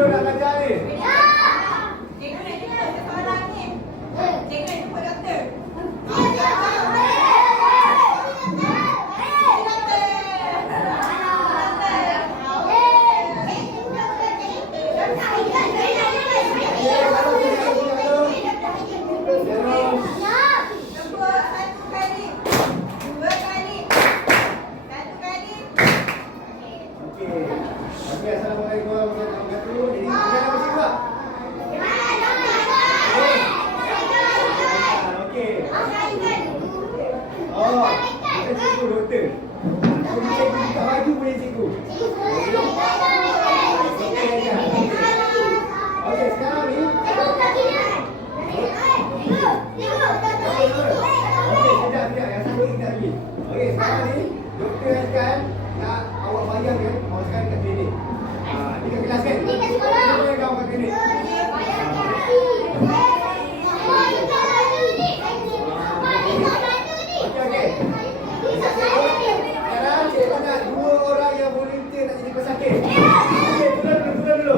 Cikgu nak belajar ni. Cikgu nak jumpa seseorang ni. Cikgu nak jumpa doktor. Assalamualaikum warahmatullahi wabarakatuh. Jadi kita nak bersih tak? Okey. Oh, kita cikgu doktor. Kita cikgu buka baju boleh cikgu. Okey, sekarang ni. Okey, sekejap. Yang satu kita lagi. Okey, sekarang ni doktor akan nak awak bayangkan awak sekarang kat klinik. Ni kat kelas kan? Ni kat sekolah. Ni kat awak kat klinik. Okey. Sekarang cikgu nak dua orang yang volunteer nak jadi pesakit. Okey, turun dulu.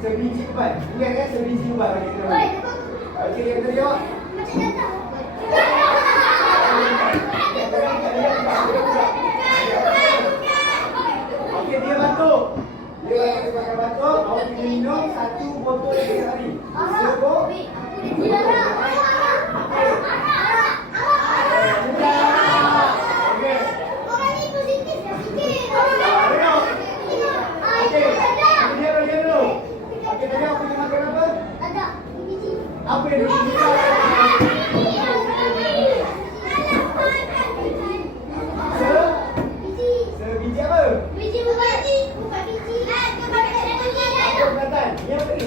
Sebiji ubat. Ingat kan sebiji ubat bagi kita. Okey, yang tadi awak. Okey, dia batuk. Dia pakai batuk, awak kena minum 1 botol setiap hari. Sebab apa yang dia sebiji apa? Biji ubat. Bukan biji. Ubat. Ni apa ni?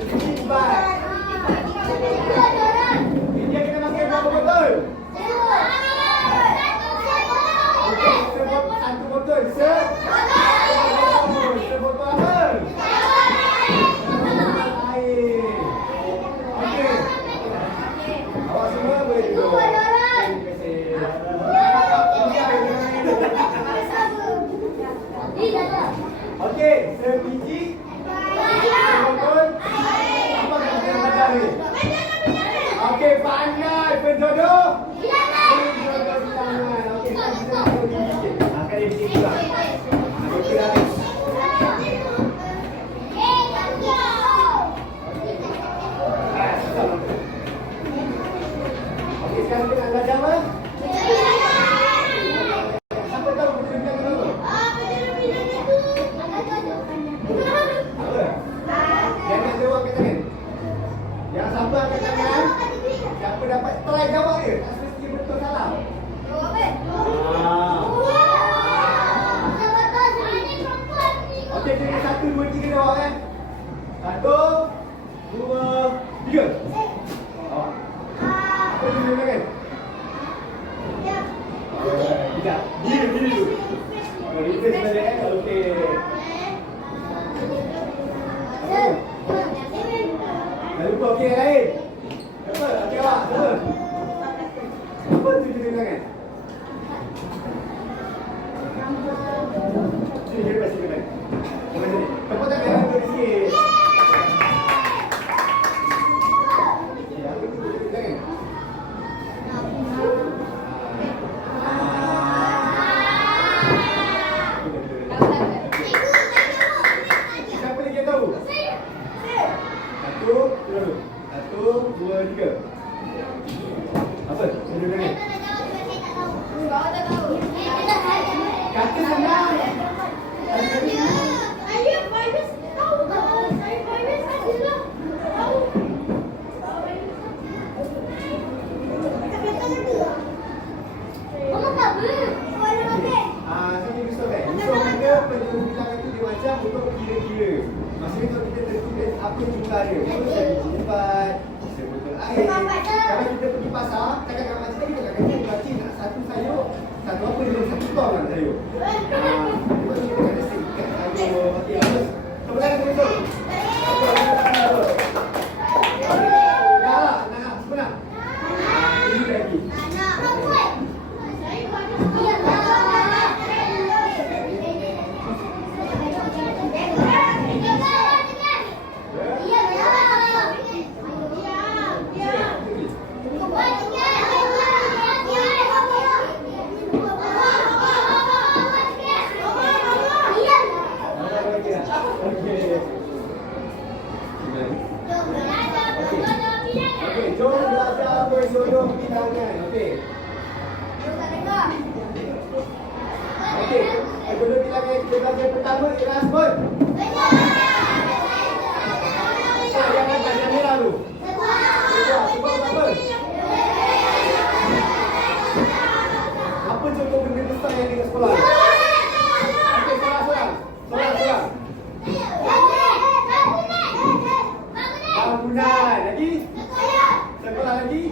Sebiji ubat. Dia kena makan berapa botol? 1 botol. Sebotol apa? Okey, sebiji sebotol apa yang kita belajar ni? Okey, pandai penjodoh. Penjodoh tangan. Okey, kita akan isi pula. Okey, habis. Okey, sekarang kita nak belajar apa? Siapa dapat try jawab dia? Tak semesti betul salah. Jawab apa? Okey, jadi 1, 2, 3 jawab kan? 1, 2, 3. Apa dia dengar kan? Sekejap. Diri dulu. Reverse balik kan? Okey. Dah lupa okey yang lain. Apa? Okey awak, apa? Apa tu dia dengar kan? Sini, dia lepas sini kan? Lepas sini. Tepuk tangan dulu sikit. 1, 2, 3. Apa? Duduk ni. Kata senang. Saya bisa kan? Musuh kita penjuru bilangan itu dia macam untuk kira-kira. Maksudnya kalau kita tertulis apa jumlah dia. Sebiji empat, sebotol air. Kalau kita pergi pasar, kadang-kadang macam ni kita akan kata cik nak satu sayur, satu apa dia satu tong kan sayur. Lepas tu kita kena sekat sayur. Okey, bagus. Sebelah kita betul. Nak, sebenar. Ini lagi. Okey, jom belajar bersolong bilangan. Okey. Okey, sebelum bilangan kita belajar pertama ialah sebut. Jangan merah dulu. Sebut apa? Apa contoh benda besar yang dekat sekolah? Okey, soalan. Bangunan. Lagi? Sekolah lagi?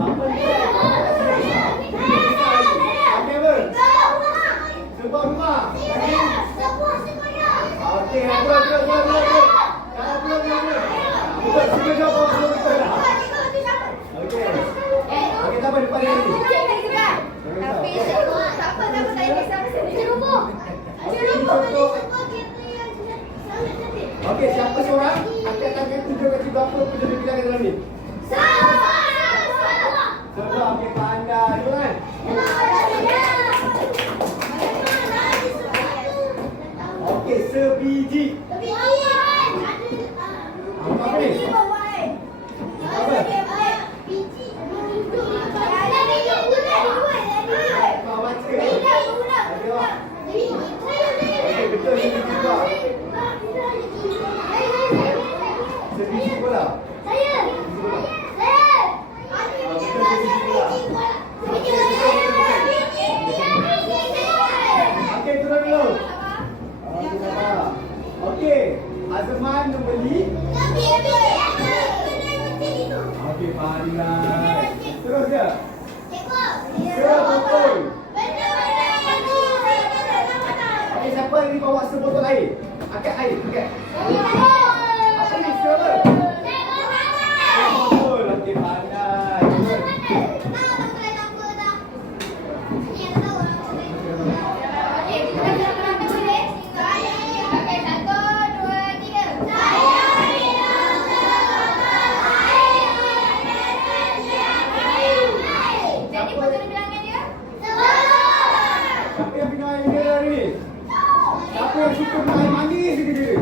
Apa dia? Okey apa? Sebuah rumah. Lagi? Okey, apa? Betul, kita jawab betul lah. Okey. Okey, tak apa depan ni. Tapi tak apa saya kisah cerubuk. Okey, siapa seorang angkat tangan tunjuk kat berapa penjuru bilangan dalam ni? Sebab okey pandai tu kan? Okey, sebiji. Apa ni? Apa? Kau baca. Okey, betul sebiji juga. Sebiji pula. Okey, turun dulu. Okey, sabar. Okey, Azman membeli. Okey, pandai. Terus dia. Sebotol. Okey, siapa yang bawa sebotol air? Angkat air, angkat. Apa ni? Sebotol. Sebotol. Okey, pandai. Siapa yang suka minum air manis ke dia?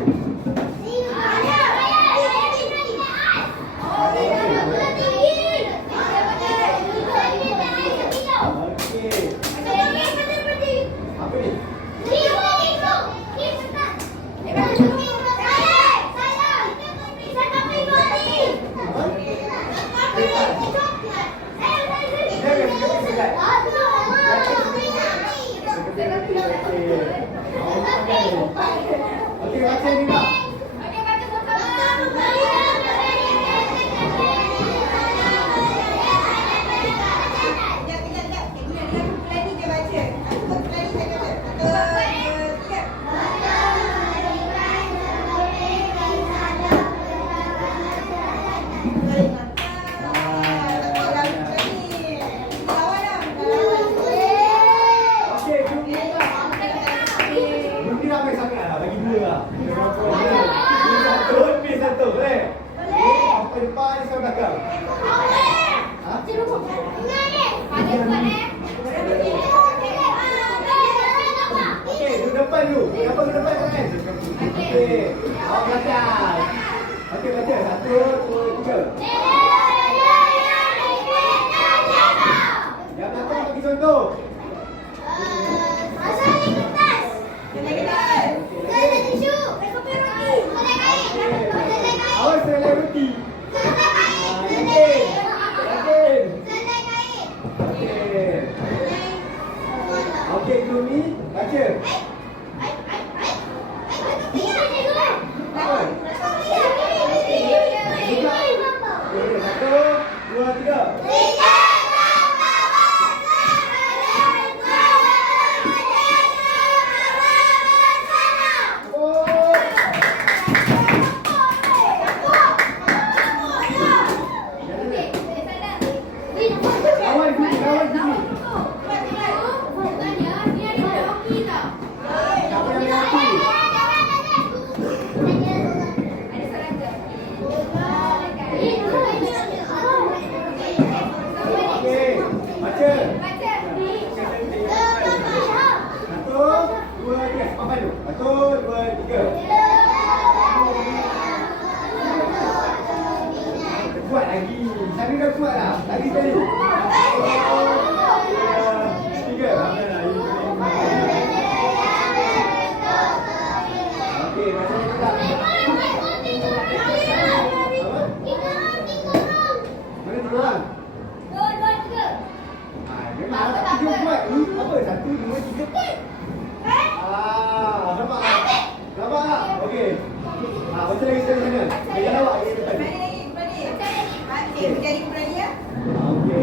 Awas selai roti. Yakin. Yakin. Okey. Okey, Gloomy. Baca. Apa? Okey, 1, 2, 3. Oh. Kawan Gloomy, kawan Gloomy. Siapa yang mati? Okey, baca. 1, 2, 3. Apa tu? 1, 2, 3. Kuat lagi. Saya dah kuat lah. Lagi sekali. 1, 2, 3. Okey, macam ni tak? Mana turun? Memang tiga kuat ni. Apa? 1, 2, 3. Nampak tak? Nampak tak? Okey. Baca lagi sekali sana. Jangan lawak. Kembali lagi, kembali. Okey, jadi kembali ya. Okey.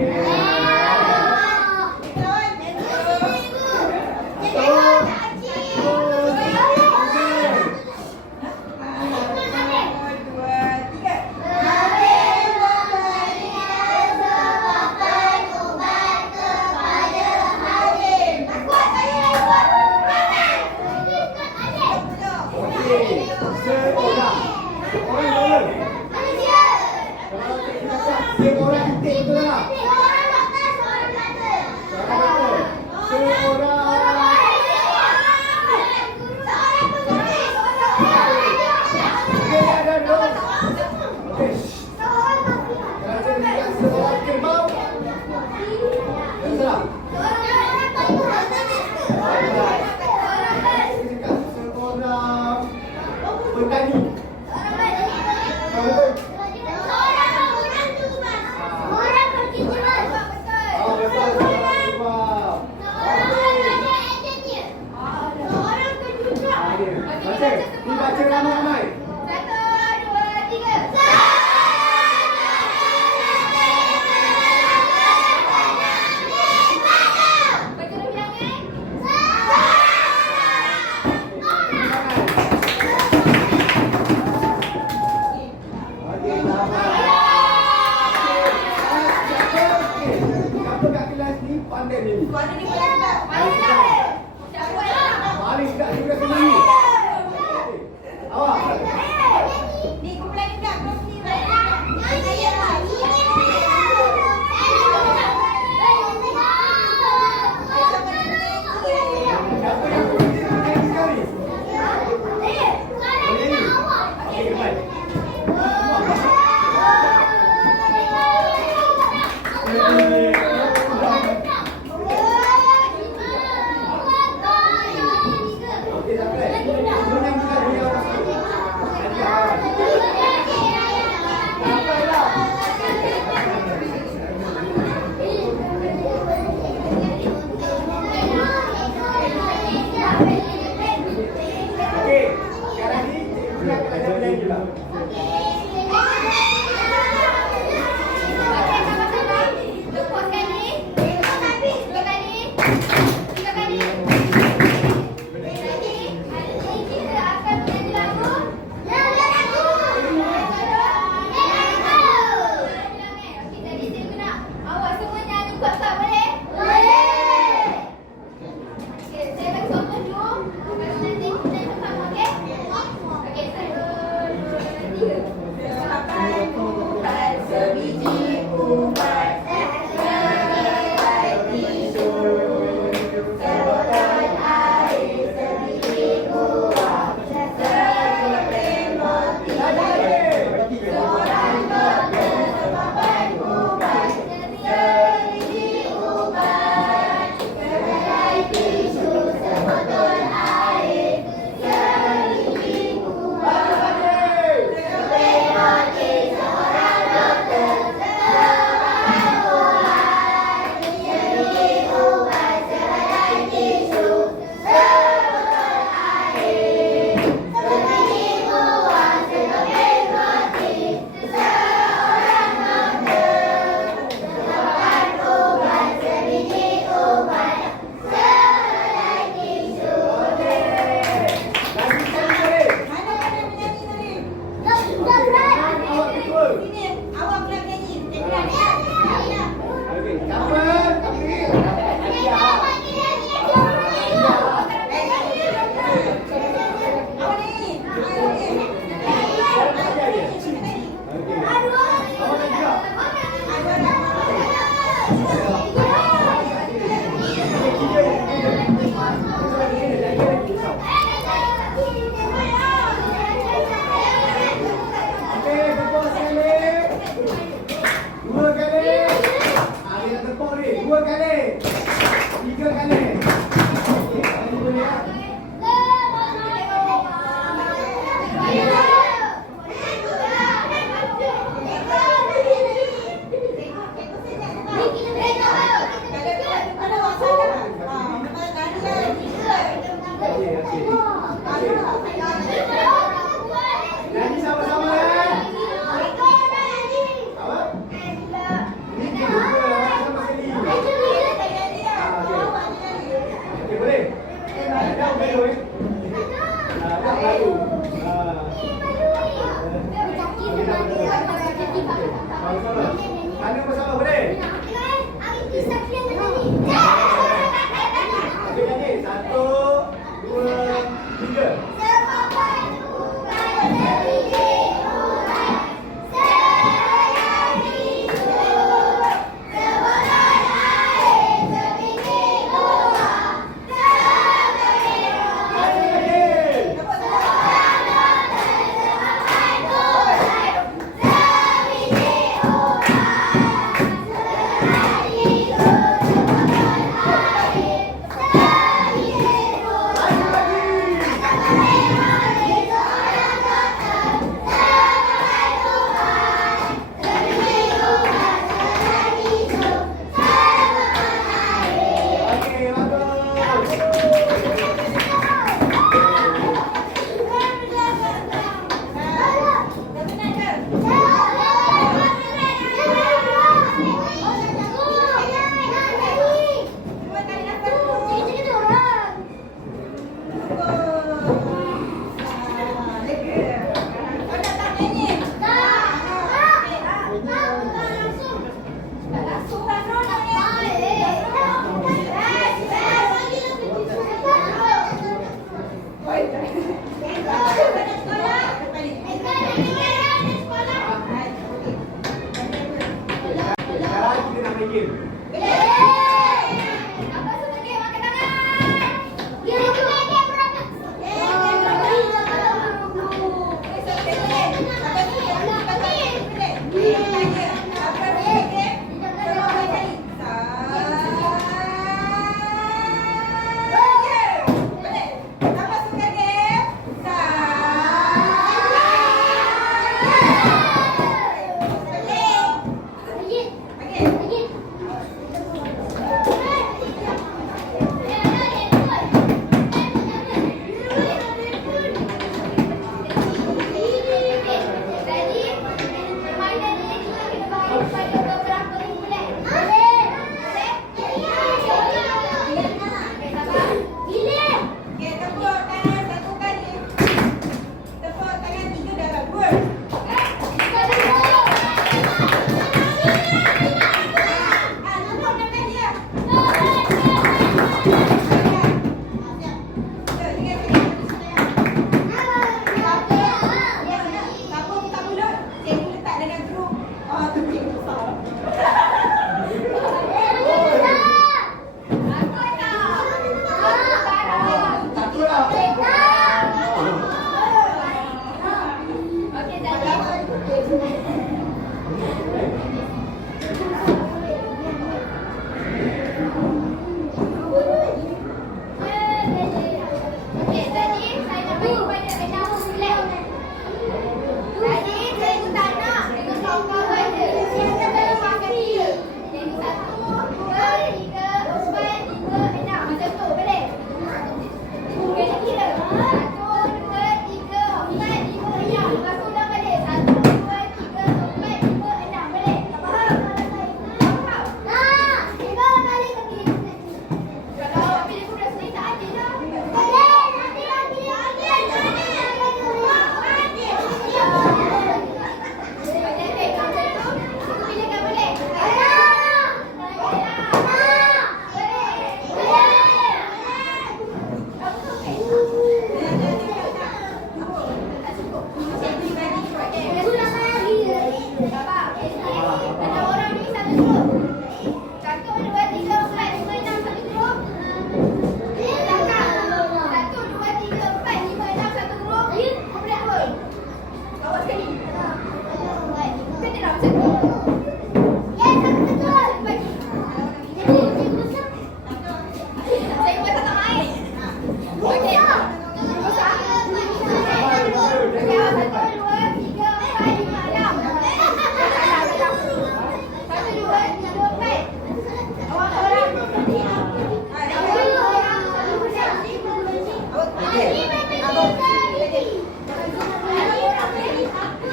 game.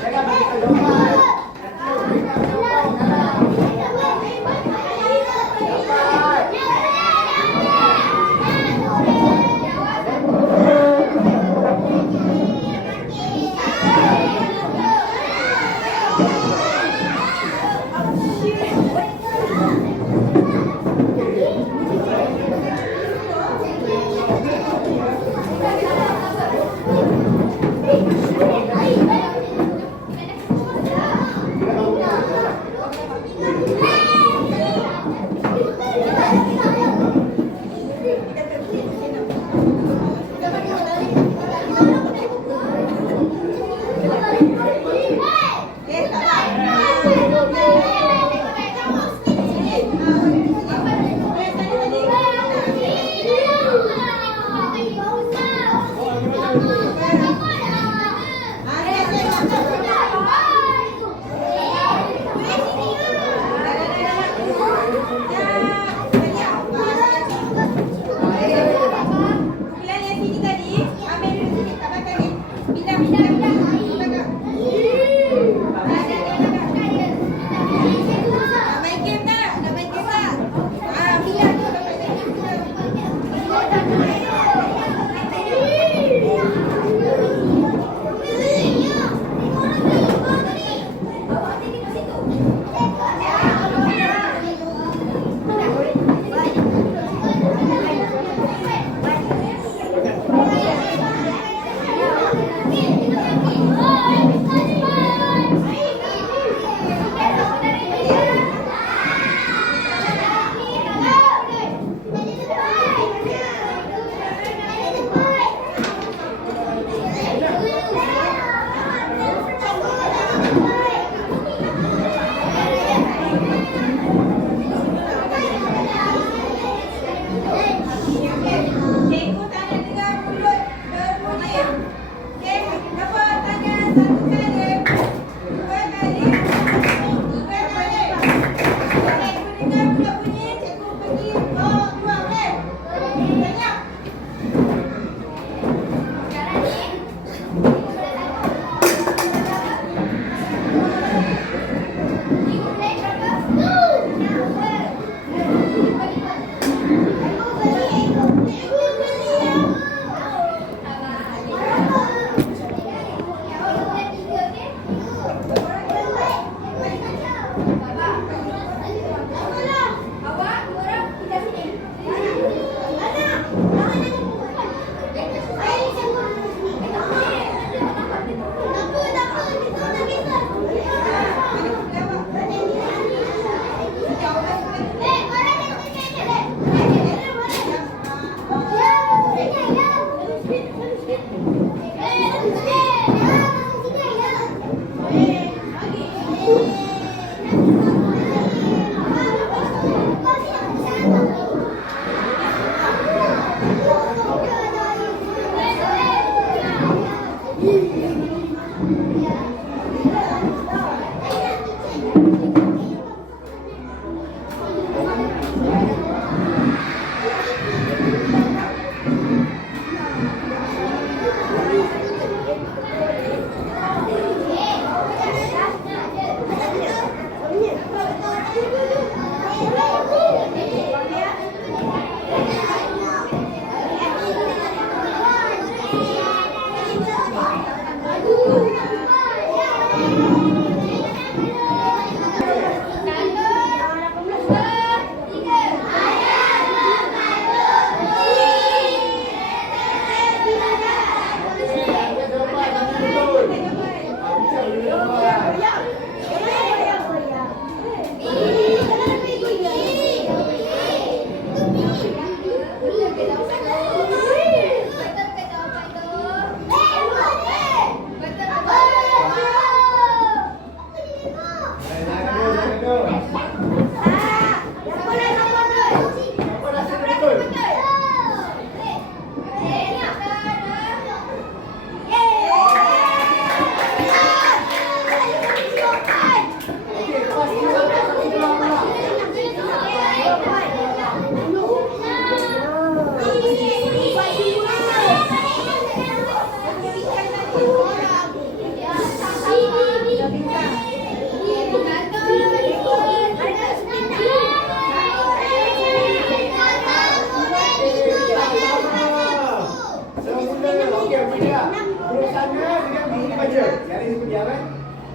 Jangan bagi ke depan.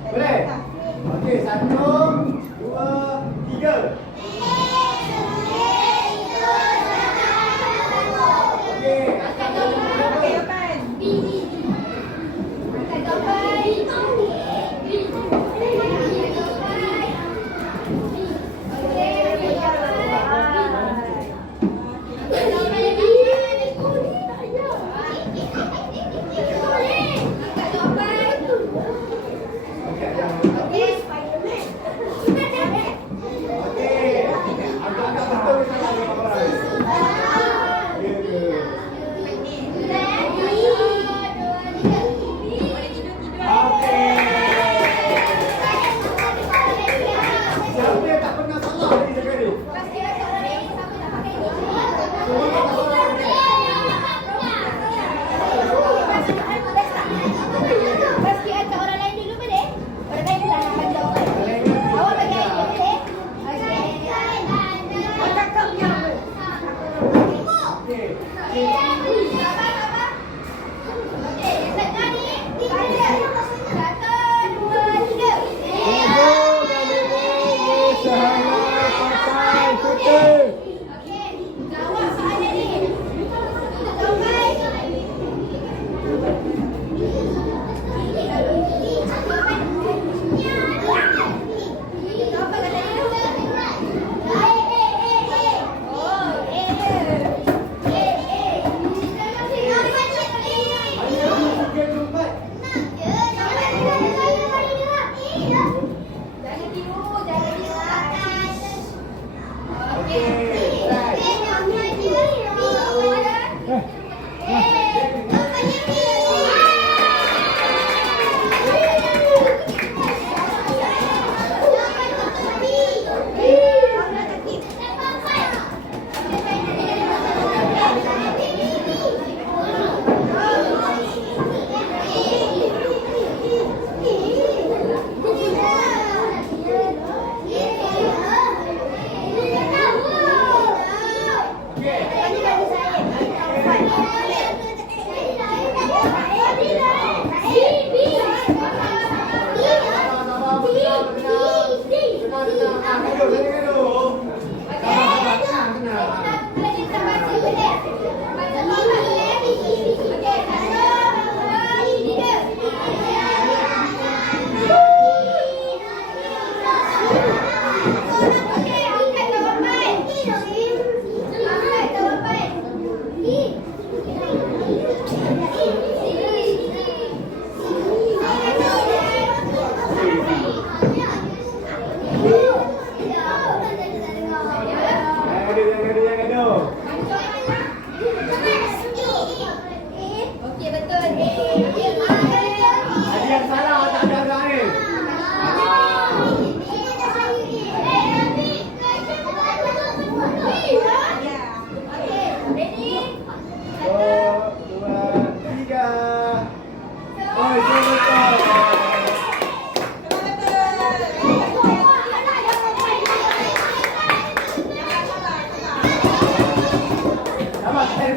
Boleh? Okey, 1, 2, 3. Okey, akan dalam berapa? Okey, open. Okey, ada yang nak? Okey, agak-agak betul ke salah ni orang? Ya ke? Okey. Siapa yang tak pernah salah lagi cakap ni? Semua tak salah ni. Okey.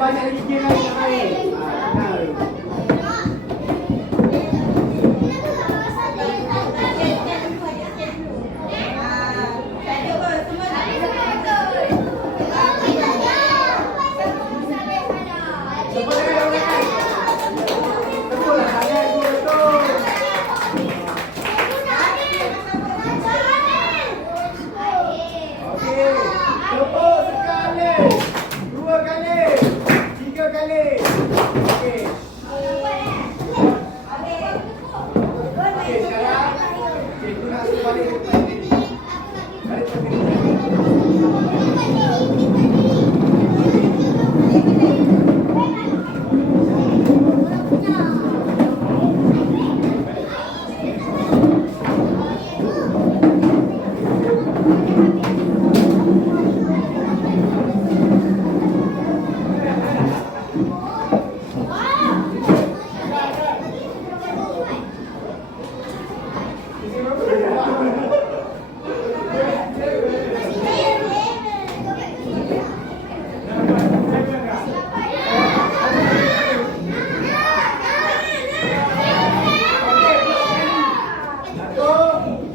Banyak lagi game lain yang main. Tepuk sekali, 2 kali, 3 kali.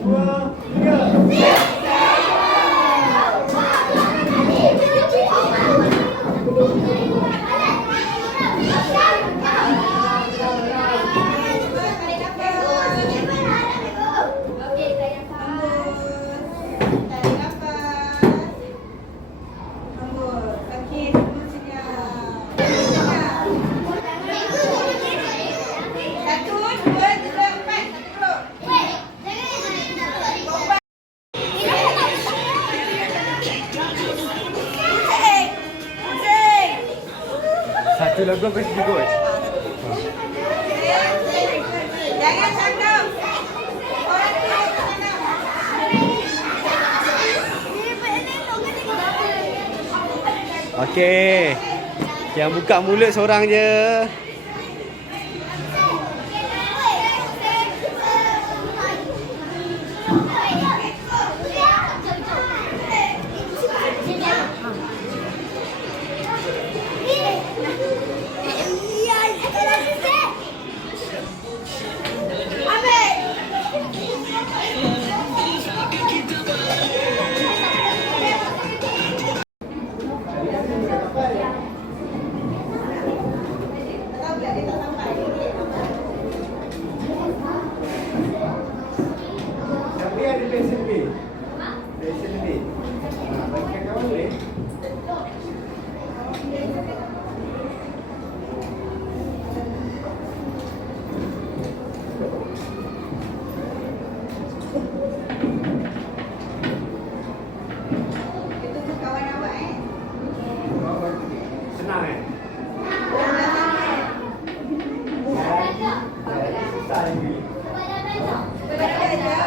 Tarik nafas. Tarik nafas. Hembus. Okey, semua senyap. Satu, dua, tiga, empat. Terus. Pusing. Pusing. Satu lagu aku isi coach. Jangan cakap. Orang tu jangan cakap. Okey. Yang buka mulut seorang je. Siapa yang ada pensel lebih? Pensel lebih. Bagikan kawan boleh? Itu tu kawan awak Senang eh? Susah lagi. Betul aja.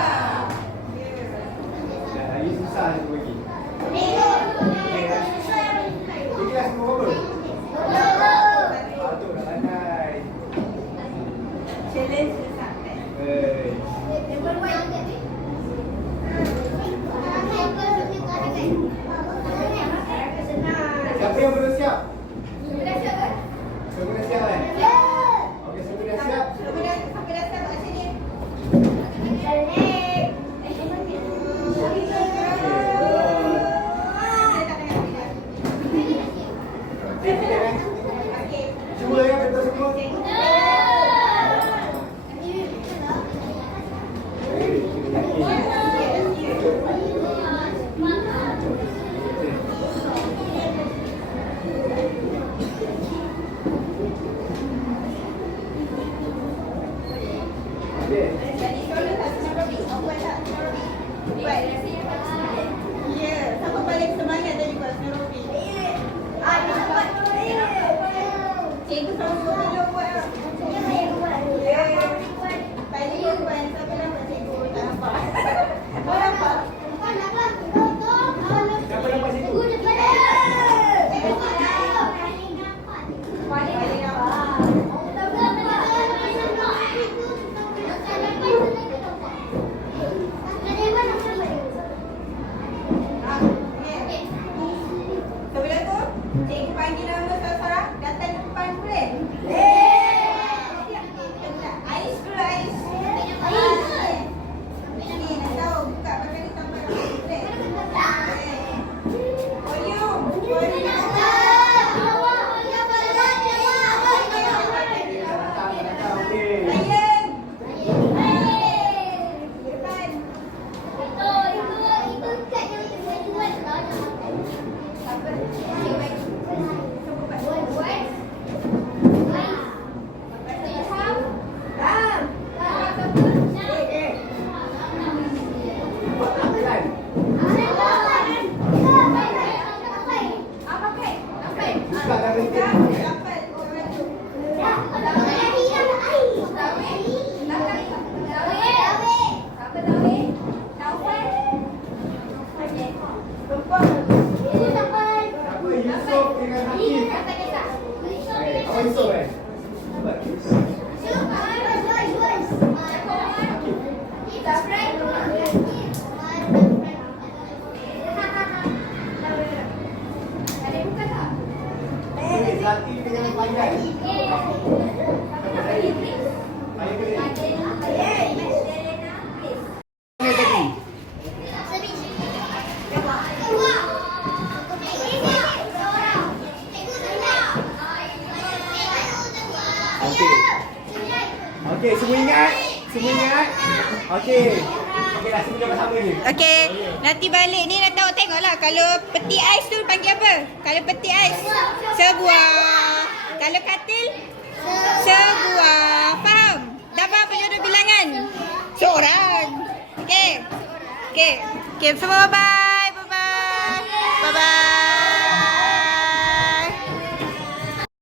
Okey, semua ingat? Semua ingat? Okey. Okey dah, semua bersama ni. Okey, nanti balik ni nak tengoklah kalau peti ais tu panggil apa? Kalau peti ais sebuah. Kalau katil sebuah. Faham? Dah faham penjodoh bilangan? Seorang. Okey. Okey. Okey, semua bye.